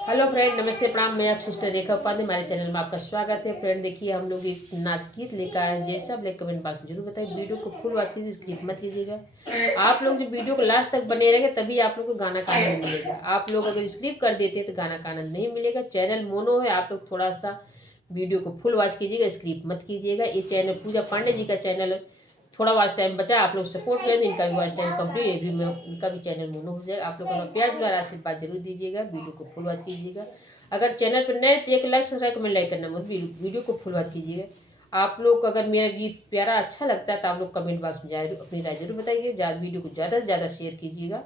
Hello friend, नमस्ते, प्रणाम। मैं आप सिस्टर रेखा उपाध्याय, हमारे चैनल में आपका स्वागत है। फ्रेंड देखिए, हम लोग एक नाच गीत लेकर आए हैं। जैसे आप लेकर कमेंट बॉक्स में जरूर बताइए। वीडियो को फुल वॉच कीजिए, स्किप मत कीजिएगा। आप लोग जब वीडियो को लास्ट तक बने रहेंगे तभी आप लोग को गाना का आनंद मिलेगा। आप लोग अगर स्किप कर देते हैं तो गाना का आनंद नहीं मिलेगा। चैनल मोनो है, आप लोग थोड़ा सा वीडियो को फुल वॉच कीजिएगा, स्किप मत कीजिएगा। ये चैनल पूजा पांडे जी का चैनल है। थोड़ा वॉच टाइम बचा, आप लोग सपोर्ट करें, इनका भी वॉच टाइम कंप्लीट, ये भी मैं इनका भी चैनल मोनो हो जाएगा। आप लोग अपना प्यार दुलार आशीर्वाद जरूर दीजिएगा। वीडियो को फुल वॉच कीजिएगा। अगर चैनल पर नए तो एक लाइक सब्सक्राइब कमेंट लाइक करना मत, वीडियो को फुल वॉच कीजिएगा। आप लोग अगर मेरा गीत प्यारा अच्छा लगता है तो आप लोग कमेंट बॉक्स में अपनी राय जरूर बताइए। वीडियो को ज़्यादा से ज़्यादा शेयर कीजिएगा।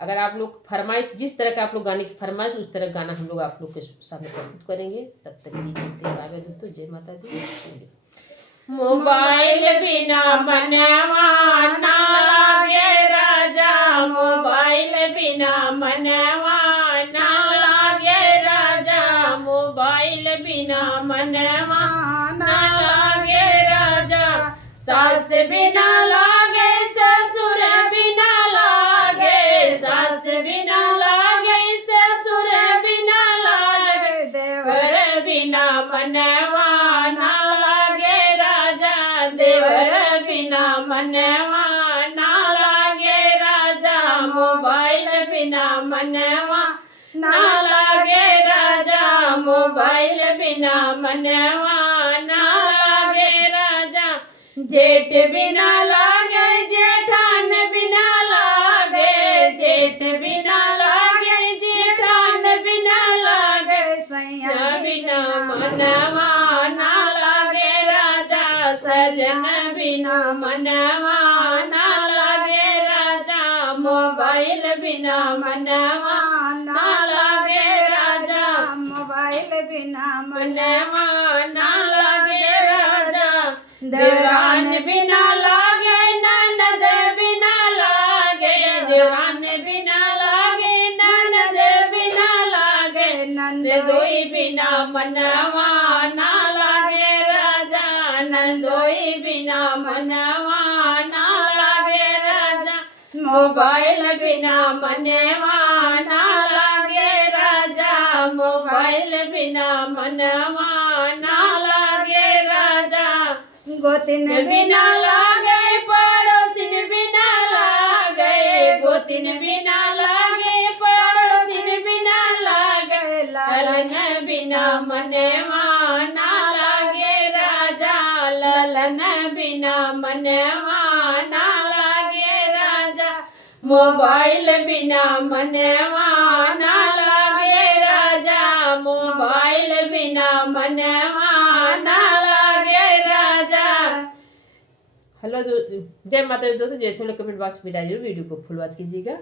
अगर आप लोग फरमाइश, जिस तरह का आप लोग गाने की फरमाइश, उस तरह गाना हम लोग आप लोग के सामने प्रस्तुत करेंगे। तब तक ये चलते हैं। बाय बाय दोस्तों, जय माता दी। मोबाइल बिना मनवा ना लागे राजा, मोबाइल बिना मनवा ना लागे राजा, मोबाइल बिना मनवा ना लागे राजा। सास बिना लागे, ससुर बिना लागे, सास बिना लागे, ससुर बिना लागे, देवर बिना मनवा ना लागे राजा, देवर बिना मनवा ना लागे राजा, मोबाइल बिना मनवा ना लागे राजा, मोबाइल बिना मनवा ना लागे राजा। जेठ बिना लागे, जेठान बिना लागे, जेठ बिना लागे, जेठान बिना लागे, सैया बिना मनवा ना लागे राजा, सजन बिना मनवा ना लागे राजा, मोबाइल बिना मनवा ना लागे राजा, मोबाइल बिना मनवा ना लागे राजा। देवरान बिना लागे, ननद बिना लागे, देवरान बिना लागे, ननद बिना लागे, नंदोई बिना मनवा ना लागे राजा, नंदोई बिना मनवा ना लागे राजा, मोबाइल बिना मनवा ना लागे राजा, मोबाइल बिना मनवा ना लागे राजा। गोतिन बिना लागे, पड़ोसिन बिना लागे, गोतिन बिना लागे, पड़ोसिन बिना लागे, ललन बिना मनवा ना लागे राजा, ललन बिना मनवा ना लागे राजा, मोबाइल बिना मनवा ना लागे राजा, मोबाइल बिना मनवा ना लागे राजा। हेलो जय माता दी दोस्तों, जैसे लोग कमेंट बॉक्स में डालिए, वीडियो को फुल वॉच कीजिएगा।